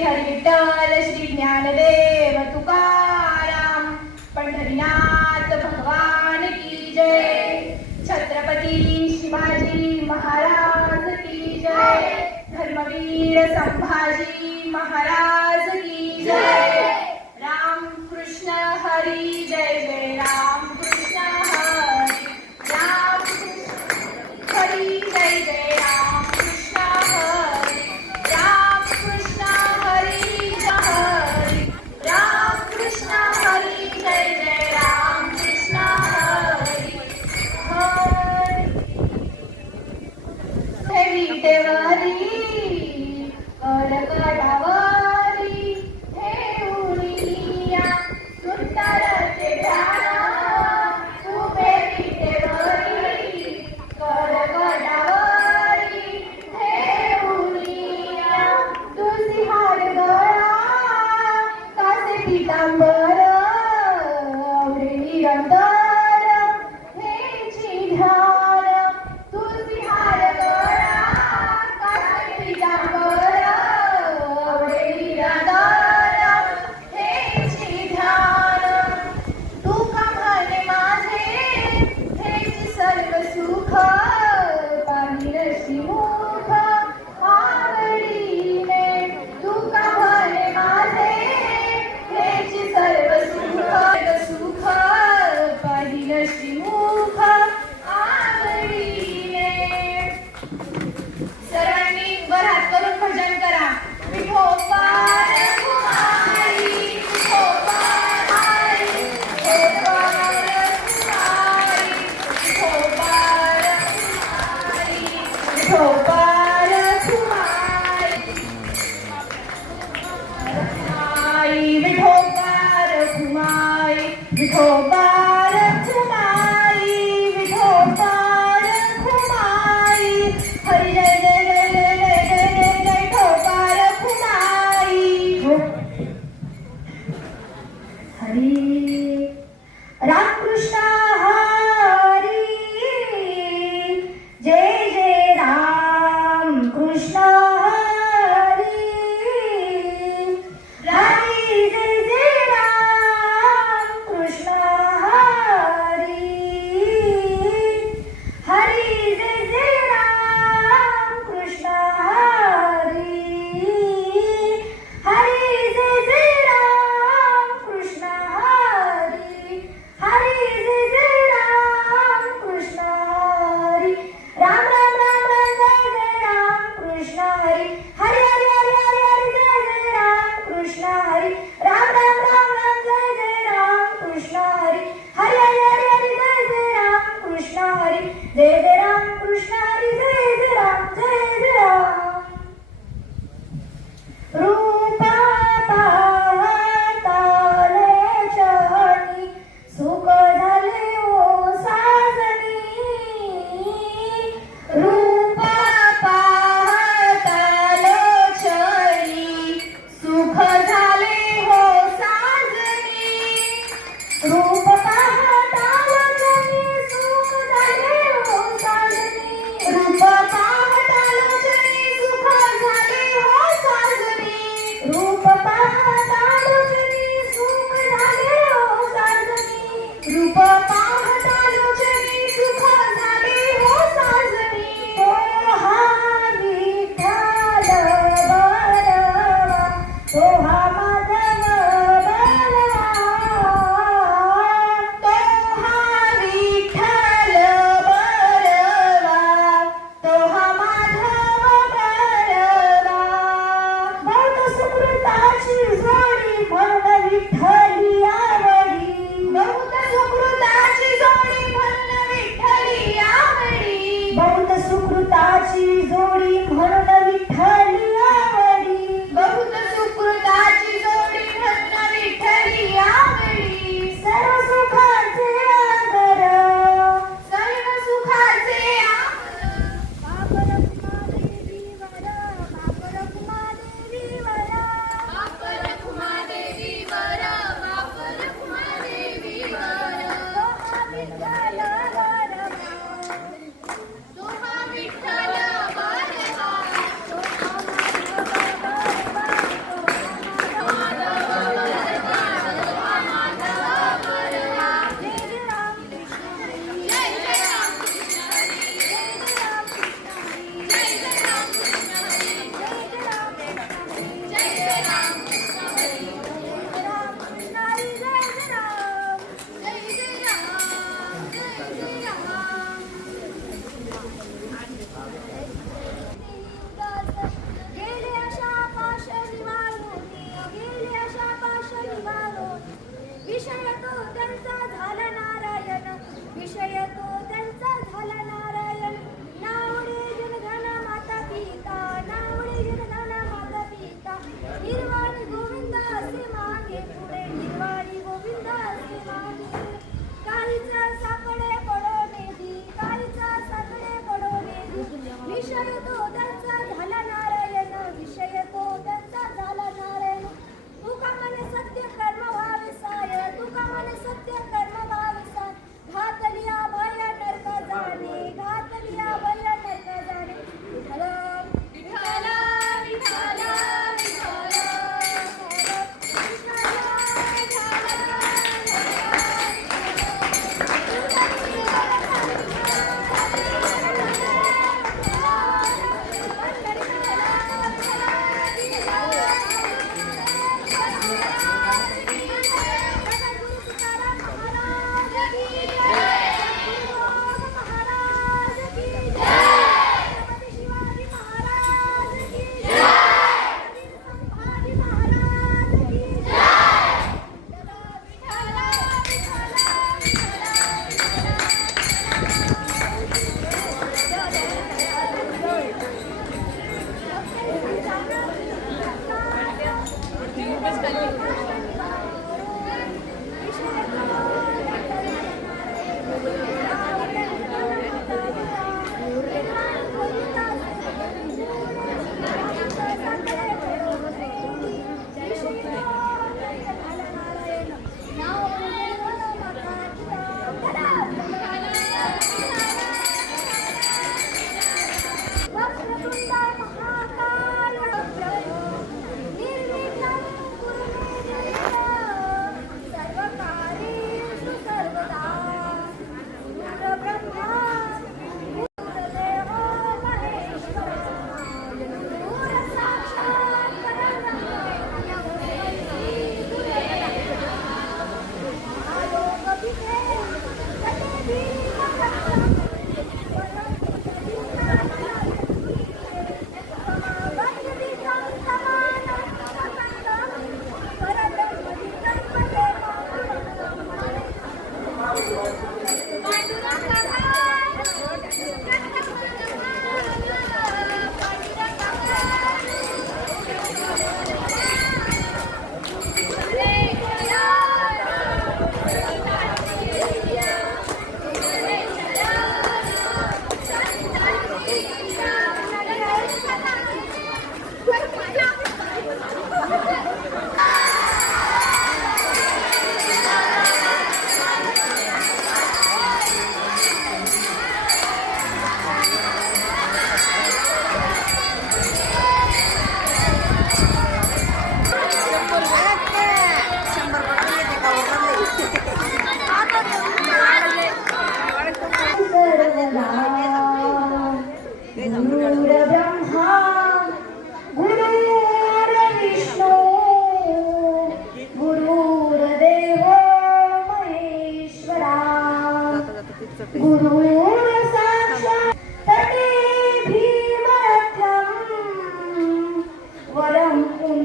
श्री हरी विठ्ठल श्री ज्ञानदेव तुकाराम पंढरीनाथ भगवान की जय। छत्रपती शिवाजी महाराज की जय। धर्मवीर संभाजी महाराज की जय। राम कृष्ण हरी जय जय राम कृष्ण हरी। राम कृष्ण हरी जय जय राम कृष्ण हरी। राम कृष्ण हरी जय हरी। राम कृष्ण हरी जय जय राम कृष्ण हरी हरी। हे विटेवरी कडकडावरी ठेवूनिया सुंदर ते ध्यान उभे विटेवरी कडकडावरी ठेवूनिया तुझी हाड गळा कासे पितांबर आवडे निरंतर हेची ध्यान तुझी हाड गळा कासे पितांबर आवडे निरंतर हेची ध्यान तुका म्हणे माझे हेची सर्व सुख पाहिरशी मुख आवडीने तुका म्हणे माझे हेची सर्व सुख पाहिरशी मुख आवडीने। सर्वांनी वर हात करून भजन करा। विठोबार कुमारी विठोबार आई विठोबार कुमारी विठोबार कुमारी विठोबार कुमारी आई विठोबार कुमारी विठोबार कुमारी विठोबार कुमारी हरी जय जय जय जय जय जय जय जय विठोबार कुमारी हरी। रामकृष्ण हरी जय जय राम कृष्ण हरी। हरी जय जय राम कृष्ण हरी। हरी जय जय राम कृष्ण हरी। हरी जय जय राम कृष्ण हरी। हरी जय जय राम कृष्ण हरी। राम राम राम राम जय जय राम कृष्ण हरी। हरी हरी हरी हरी हरी जय जय राम कृष्ण हरी। राम राम राम राम जय जय राम कृष्ण हरी। हरी हरी हरी हरी जय जय राम कृष्ण हरी। जय जय राम कृष्ण हरी। जय जय राम जय जय राम। रूपा पाहता लोचनी सुख झाले ओ साजनी। रूपा पाहता लोचनी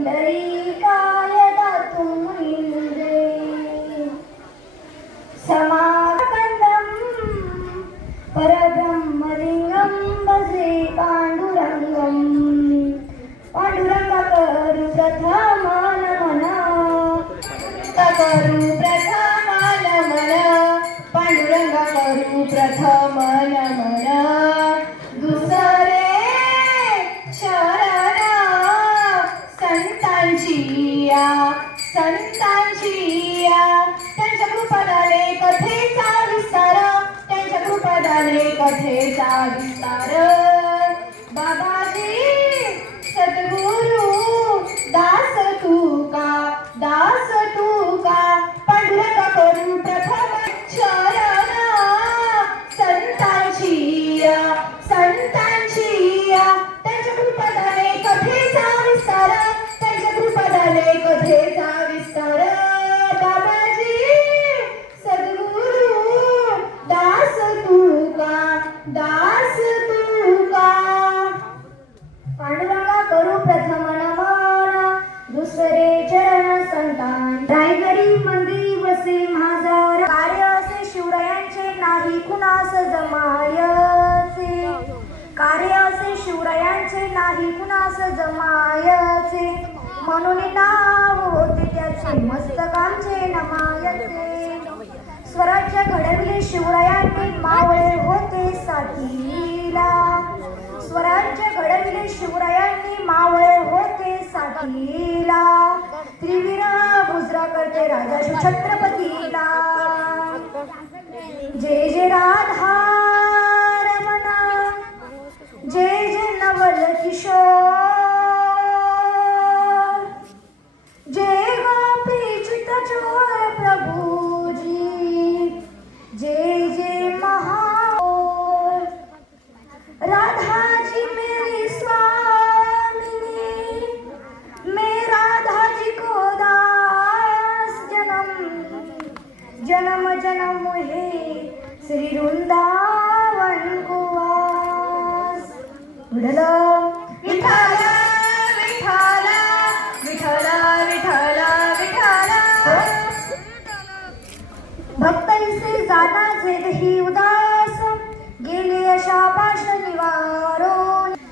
पुंडरीकाय दातुं इन्द्रे समाकन्दं परब्रह्मलिङ्गं भजे पाण्डुरङ्गं पाण्डुरङ्गकरु प्रथमानमना करू प्रथम नमन पांडुरंगा करू प्रथम नमन दुसरे शरण संतांचिया त्यांच्या कृपदाने कथेचा विस्तार त्यांच्या कृपदाने कथेचा विस्तार बाबाजी सद्गुरु दास तुका पांडुरंग करू प्रथम शरण संतांचिया त्यांच्या कृपदाने कथेचा विस्तार त्यांच्या कृपदाने कथेचा विस्तार बाबाजी सद्गुरु दास तुका पांडुरंगा करू प्रथम नमन दुसरे चरण संतान रायगडी मंदिरी वसे माझा कार्य असे शिवरायांचे नाही कुणास जमायचे कार्य असे शिवरायांचे नाही कुणास जमायचे म्हणून नाव होते त्याचे मस्तकांचे नमायचे स्वराज्य घडविले शिवरायांनी मावळे होते साठीला स्वराज्य घडविले शिवरायांनी मावळे होते साठीला त्रिवीर गुजरा करते राजा छत्रपतीला जय जय राधा रमणा जय जय नवल किशोर जय गोपी चित चोर प्रभुजी जय जय महाओर राधा जी मेरी स्वामिनी मैं राधा जी को दास जन्म जन्म है श्री वृंदावन को वास विठ्ठल विठ्ठल विठ्ठल विठ्ठल विठ्ठल विठ्ठल भक्त इसे जाता ही उदास गेले अशा पाश निवारो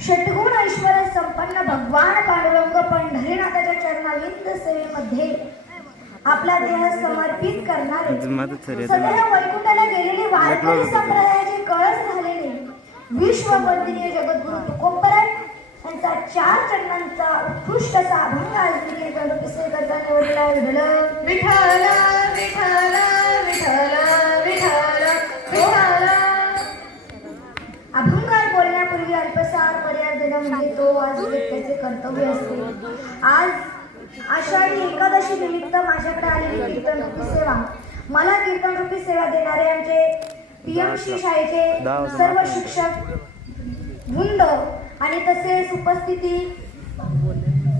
षटगुण ऐश्वर संपन्न भगवान पांडुरंग पंढरीनाथाच्या चरणाविंद सेवेमध्ये आपला देह समर्पित करणारे सदैव वैकुंठाला गेलेले वारकरी संप्रदायाचे कळस झालेले विश्ववंदनीय जगद्गुरु तुकोबराय यांचा 4 चरणांचा उत्कृष्ट असा अभंग आज मी कीर्तन करता निवडला विठ्ठल विठ्ठल विठ्ठल विठ्ठल विठ्ठल विठ्ठल अभंगार बोलण्यापूर्वी अल्पसार पर्याय देणं घेतो आज त्याचे कर्तव्य असते आज आषाढी एकादशी निमित्त माझ्याकडे आलेली कीर्तन रूपी सेवा मला कीर्तन रूपी सेवा देणारे आमचे पीएमसी शाळेचे सर्व शिक्षक वृंद आणि तसेच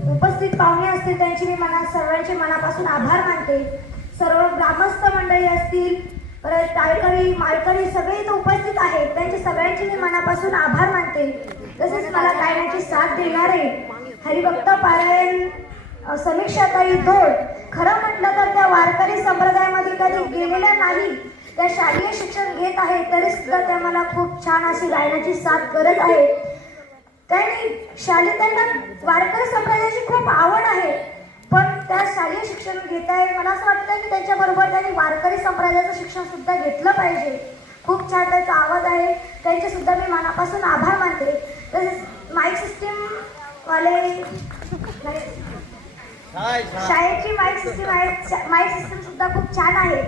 उपस्थित पाहुणे असतील त्यांची मी सर्वांचे मनापासून आभार मानते सर्व ग्रामस्थ मंडळी असतील परत टाळकरी माळकरी सगळे इथे उपस्थित आहेत त्यांचे सगळ्यांचे मी मनापासून आभार मानते तसेच मला गायनाची साथ देणारे हरिभक्त पारायण समीक्षाताई धोड खरं म्हटलं तर त्या वारकरी संप्रदायामध्ये कधी गेलेल्या नाही त्या शालेय शिक्षण घेत आहेत तरी सुद्धा त्या मला खूप छान अशी गायनाची साथ करत आहेत त्यांना वारकरी संप्रदायाची खूप आवड आहे पण त्या शालेय शिक्षण घेत आहे मला असं वाटतं की त्यांच्याबरोबर त्यांनी वारकरी संप्रदायाचं शिक्षण सुद्धा घेतलं पाहिजे खूप छान त्याचा आवाज आहे त्यांचे सुद्धा मी मनापासून आभार मानते तसेच माईक सिस्टीम वाले शाळेची माईक सिस्टीम सुद्धा खूप छान आहे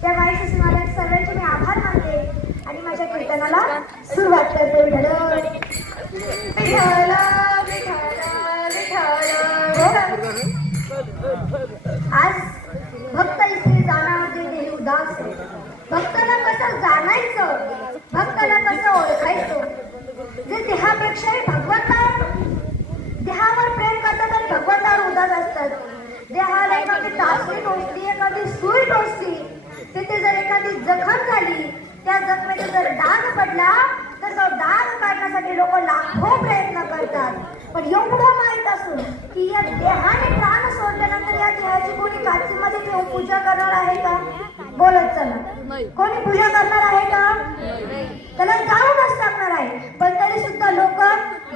त्या माईक सिस्टीम वाल्या सर्वांचे मी आभार मानते आणि माझ्या कीर्तनाला सुरुवात करते विठ्ठल विठ्ठल विठ्ठल आज भक्त इथे जाण्यामध्ये उदास भक्ताला कसं जाणायचं भक्ताला कसं ओळखायचं जे देहापेक्षाही देहावर प्रेम करतात आणि भगवंतावर उदास असतात देहाला एखादी टाचणी टोचली एखादी सुई टोचली तिथे जर एखादी जखम झाली त्या जखमेचा जर डाग पडला तर तो डाग काढण्यासाठी लोक लाखो प्रयत्न करतात पण एवढं माहित असून की या देहाने देहाची कोणी काचेमध्ये ठेवून पूजा करणार आहे का? बोलत चला. कोणी पूजा करणार आहे का? त्याला जाऊनच टाकणार आहे. पण तरी सुद्धा लोक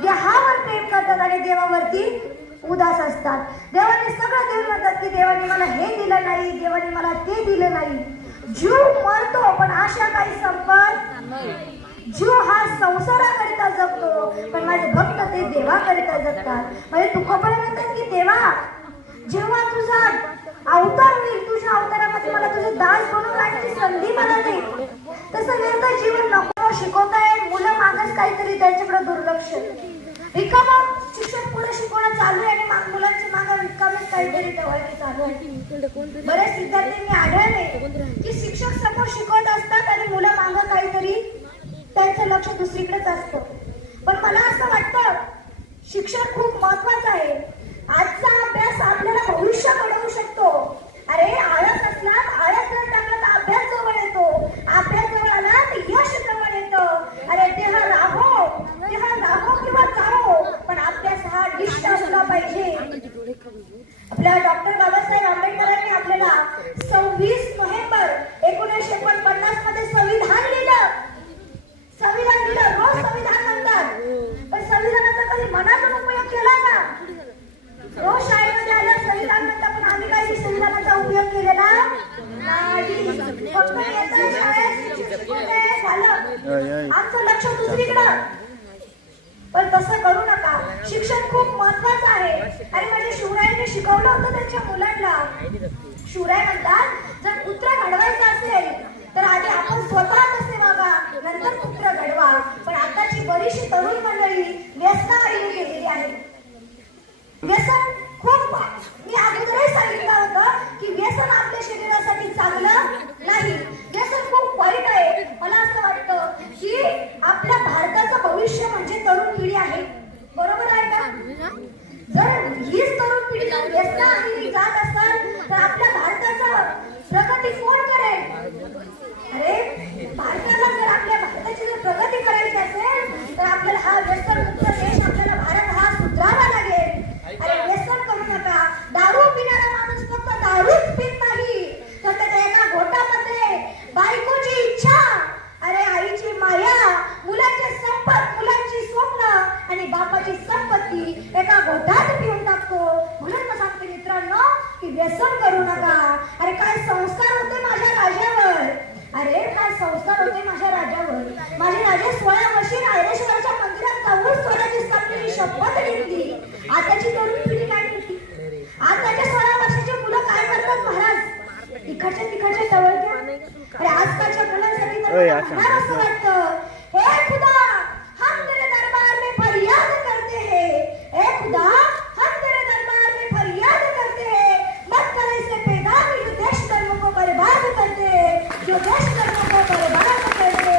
देहावर प्रेम करतात आणि देवावरती उदास असतात. देवाने सगळं देऊन म्हणतात की देवाने मला हे दिलं नाही, देवाने मला ते दिलं नाही. जीव मरतो पण आशा काही संपत. जीव हा संसाराकरिता जगतो पण माझे भक्त ते देवाकरिता जगतात. म्हणजे तुकोबा म्हणतात की देवा, जेव्हा तुझा अवतार होईल, तुझ्या अवतारामध्ये मला तुझे दास बनवून राहण्याची संधी मला नाही. तसं व्यर्थ जीवन नको. शिकवताय मुलं मागच काहीतरी त्यांच्याकडे दुर्लक्ष. रिकामा शिक्षक पुढे शिकवणं चालू आहे आणि मुलांच्या मागे रिकामेच काहीतरी ठेवायचे चालू आहे. बरेच विद्यार्थी मी आढळले की शिक्षक समोर शिकवत असतात आणि मुलं मागं काहीतरी त्यांचं लक्ष दुसरीकडेच असतं. पण मला असं वाटतं शिक्षण खूप महत्वाचं आहे. आजचा अभ्यास आपल्याला भविष्य घडवू शकतो. अरे आळस असला, आळस जर टाकला तर अभ्यास जवळ येतो, अभ्यास जवळ आला तर यश जवळ येतं. अरे देह राहो किंवा जाओ, पण अभ्यास हा निष्ठ असला पाहिजे. आपल्या डॉक्टर बाबासाहेब आंबेडकरांनी आपल्याला 26 नोव्हेंबर 1949 मध्ये संविधान लिहिलं. रोज संविधान म्हणतात, पण संविधानाचा कधी मनातून उपयोग केला का? रोज शाळेमध्ये आलं संविधान म्हणतात, पण आम्ही काही संविधानाचा उपयोग केलेला नाही. फक्त येतं शाळेत झालं, आमचं लक्ष दुसरीकडं. पण तसं करू नका. शिक्षण खूप महत्वाचं आहे. आणि माझ्या शिवरायांनी शिकवलं होतं त्यांच्या मुलांना. शिवराय म्हणतात जर पुत्र घडवायचा असेल तर आधी आपण स्वतः कसे वागा, नंतर पुत्र घडवा. पण आताची बरीचशी तरुण मंडळी व्यसनाआडी गेलेली आहे. व्यसन खूप, मी अगोदरही सांगितलं होतं की व्यसन आपल्या शरीरासाठी चांगलं नाही. व्यसन खूप वाईट आहे. मला असं वाटतं की आपल्या भारताचं भविष्य म्हणजे तरुण पिढी आहे. बरोबर आहे का? जर हीच तरुण पिढी व्यसनाआडी जात असेल तर आपल्या भारताचं प्रगती कोण करेल? अरे भारताला जर आपल्या भारताची जर प्रगती करायची असेल तर आपल्याला हा व्यसनमुक्त देश, आपल्याला भारत हा सुधारावा लागेल. अरे व्यसन करू नका. दारू पिणारा माणूस फक्त दारूच पित नाही, तर त्याच्या एका घोटामध्ये बायकोची इच्छा, अरे आईची माया, मुलांचे संपत, मुलांची स्वप्न आणि बापाची संपत्ती एका घोटात पिऊन टाकतो. म्हणून मी सांगते मित्रांनो की व्यसन करू नका. अरे काय संस्कार होते माझ्या राजावर, अरे काय संस्कार होते माझ्या राजावर. माझे राजे 16 वर्षी रायरेश्वराच्या मंदिरात जाऊन स्वराची स्थापनेची शपथ घेतली. आताची तरुण पिढी काय करते? आताच्या 16 वर्षाची मुलं काय करतात महाराज? तिकडच्या टवळक्या. अरे आजकालच्या मुलांसाठी तर फार असं वाटतं, हे खुदा हम तेरे दरबार में फरियाद करते हैं, हे खुदा हम तेरे दरबार में फरियाद करते हैं, मत कर ऐसे पैदा जो देश धर्म को बर्बाद करते, जो देश धर्म को बर्बाद करते.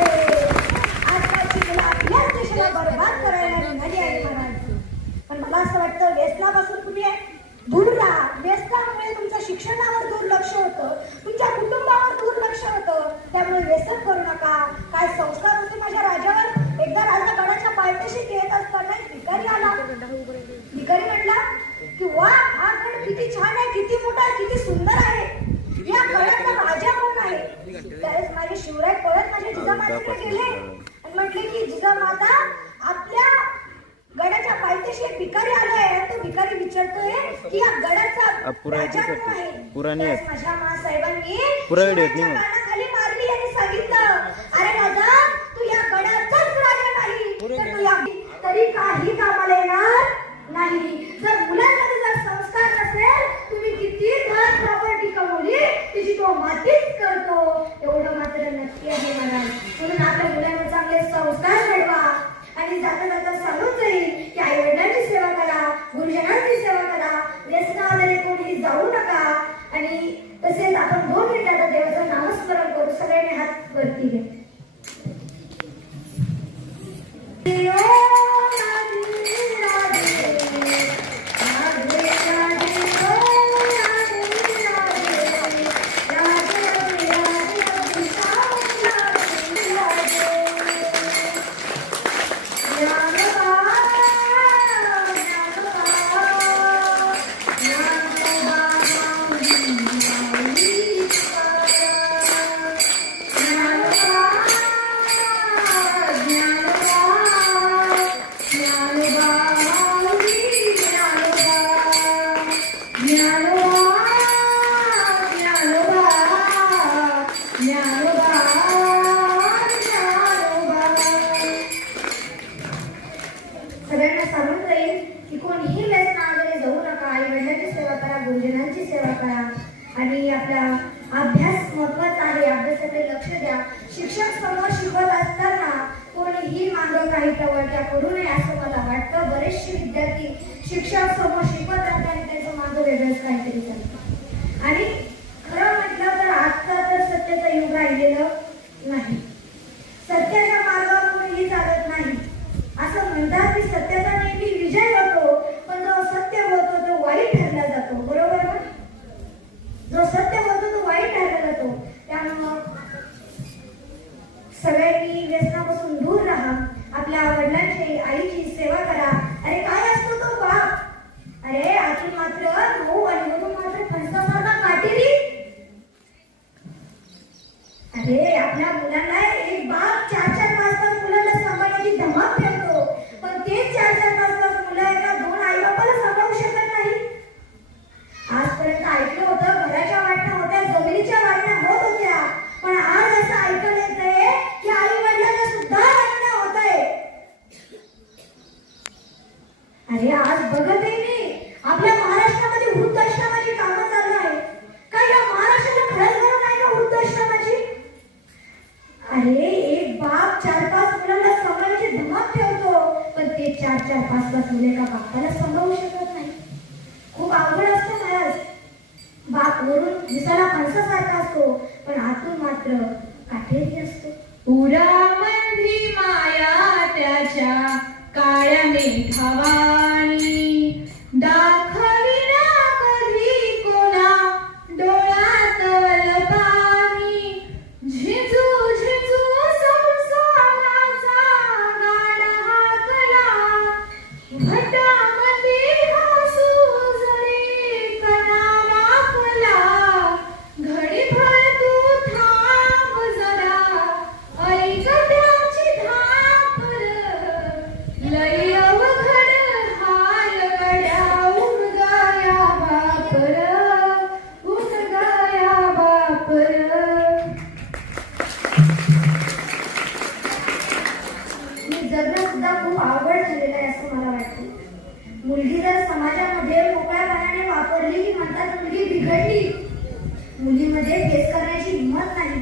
आजकालची मुलं आपल्याच देशाला बर्बाद करायला निघाली आहे महाराज. पण मला असं वाटतं व्यसनापासून तुम्ही दूर राहा. व्यसनामुळे तुमच्या शिक्षणावर दुर्लक्ष होतं, तुमच्या कुटुंबावर दुर्लक्ष होतं. त्यामुळे व्यसन करू नका. काय संस्कार होते माझ्या राजावर. एकदा राजा गडाच्या पायथ्याशी खेळत असताना भिकारी आला. भिकारी म्हटला की वा, हा गड किती छान आहे, किती मोठा आहे, किती सुंदर आहे. या गडाचा राजा कोण आहे? त्यावेळेस माझे शिवराय पळत माझ्या जिजामातेकडे गेले आणि म्हटले की जिजामाता, आपल्या गडाच्या पायथ्याशी एक भिकारी आलाय. तो भिकारी विचारतोय की या गडाचा राजा कोण आहे? माझ्या मासाहेबांनी कानाखाली मारली आणि सांगितलं, अरे राजा, तू या गडाचाच राजा नाही तर तू या तरी काही कामाला येणार नाही. जर मुलांमध्ये जर संस्कार नसेल, तुम्ही किती धन प्रॉपर्टी कमवली तिची तो मातीच करतो, एवढं मात्र नक्की आहे महाराज. म्हणून आपल्या मुलांना चांगले संस्कार घडवा आणि जाता जाता सांगून जाईल की आई वडिलांची सेवा करा, गुरुजनांची सेवा करा, व्यसनामध्ये कोणी जाऊ नका. आणि तसेच आपण 2 मिनिटात देवाचं नामस्मरण करू. सगळ्यांनी हात वरती घ्या. गुरुजनांची सेवा करा आणि आपला अभ्यास महत्वाचा आहे. अभ्यासाकडे लक्ष द्या. शिक्षक समोर शिकवत असताना कोणीही मागं काही टवळक्या करू नये असं मला वाटतं. बरेचसे विद्यार्थी शिक्षक समोर शिकवत राहतात आणि त्याचं मागं वेगळंच काहीतरी चालतं. आणि खरं म्हटलं तर आजचा तर सत्याचं युग राहिलेलं नाही. सत्याच्या मार्गावर कोणीही चालत नाही. असं म्हणतात की सत्याचा नेहमी विजय होतो, पण जो सत्य होतो तो वाईट ठरला जातो. बरोबर ना? जो सत्य होतो तो वाईट ठरला जातो. त्यामुळं सगळ्यांनी व्यसनापासून दूर राहा. आपल्या वडिलांची आईची सेवा करा. अरे काय असतो तो बाप? अरे आतून मात्र भाऊ आणि वरून मात्र फणसासारखा काटेरी. अरे आपल्या मुलांना एक बाप 4-4, 5-5 मुलांना सांभाळण्याची धमक ठेवतो, पण तेच 4-4, 5-5 मुलं एका 2 आई बापाला सांभाळू शकत नाही. आजपर्यंत ऐकलं होतं घराच्या वाटण्या होत्या, जमिनीच्या वाटण्या होत होत्या, पण आज असं ऐकलं येतंय की आई वडिलांना सुद्धा वाटण्या होत आहे. अरे आज बघतही मी आपल्या महाराष्ट्रामध्ये वृद्धाश्रमाची कामं चालू आहे. काय या महाराष्ट्राला खरंच गरज आहे का वृद्धाश्रमाची? अरे एक बाप 4-5 मुलांना सांभाळायची धमक ठेवतो, पण ते 4-4, 5-5 मुले एका बापाला सांभाळू शकत नाही. खूप अवघड असतं महाराज. बाप वरून दिसायला फणसासारखा असतो, पण आतून मात्र काटेरी असतो. पुरामंदी माया त्याच्या काळ्या मेघावाणी दाखविना कधी कोणा डोळ्यातल पाणी. झिजू झिजू संसाराचा गाडा हाकला घटामध्ये हसू जरी कणा वाकला. घडीभर तू थांब जरा ऐक त्याची धापर. लय अवघड हाल गड्या उडगाया बापर उडगाया बापर. मी जगणं सुद्धा खूप अवघड झालेलं आहे असं मला वाटतं. मुलगी जर समाजामध्ये मोकळ्यापणाने वापरली की म्हणतात मुलगी बिघडली. मुलीमध्ये फेस करण्याची हिंमत नाही.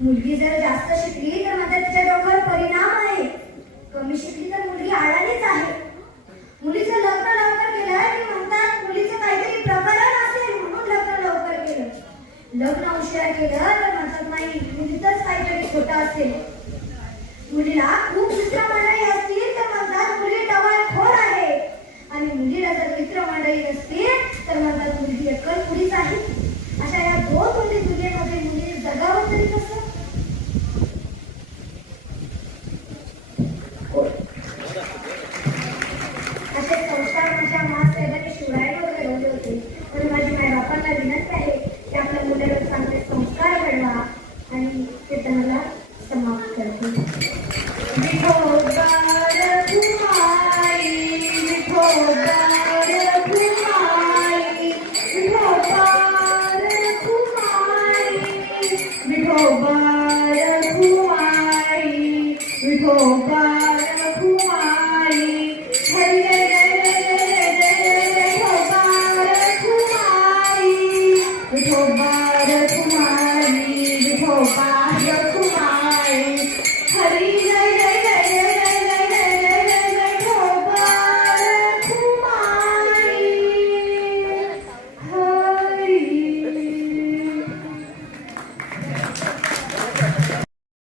मुलगी जर जास्त शिकली तर म्हणतात तिच्या डोक्यावर परिणाम आहे. कमी शिकली तर मुलगी आळालीच आहे. मुलीचं लग्न लवकर केलं की म्हणतात मुलीचं काहीतरी प्रकरण असेल म्हणून लग्न लवकर केलं. लग्न उशिरा केलं तर म्हणतात नाही मुलीचंच काहीतरी खोटं असेल. मुलीला खूप मित्रमंडळी असतील तर म्हणतात मुली टवाळखोर आहे, आणि मुलीला जर मित्रमंडळी नसतील तर म्हणतात मुलगी अक्कलखोरीच आहे. अशा या 2 मुली दुनियेमध्ये मुली जगावं तरी कसं? असे संस्कार माझ्या महासाहेबांनी शिवरायांवर घडवले होते. पण माझी मायबापांना विनंती आहे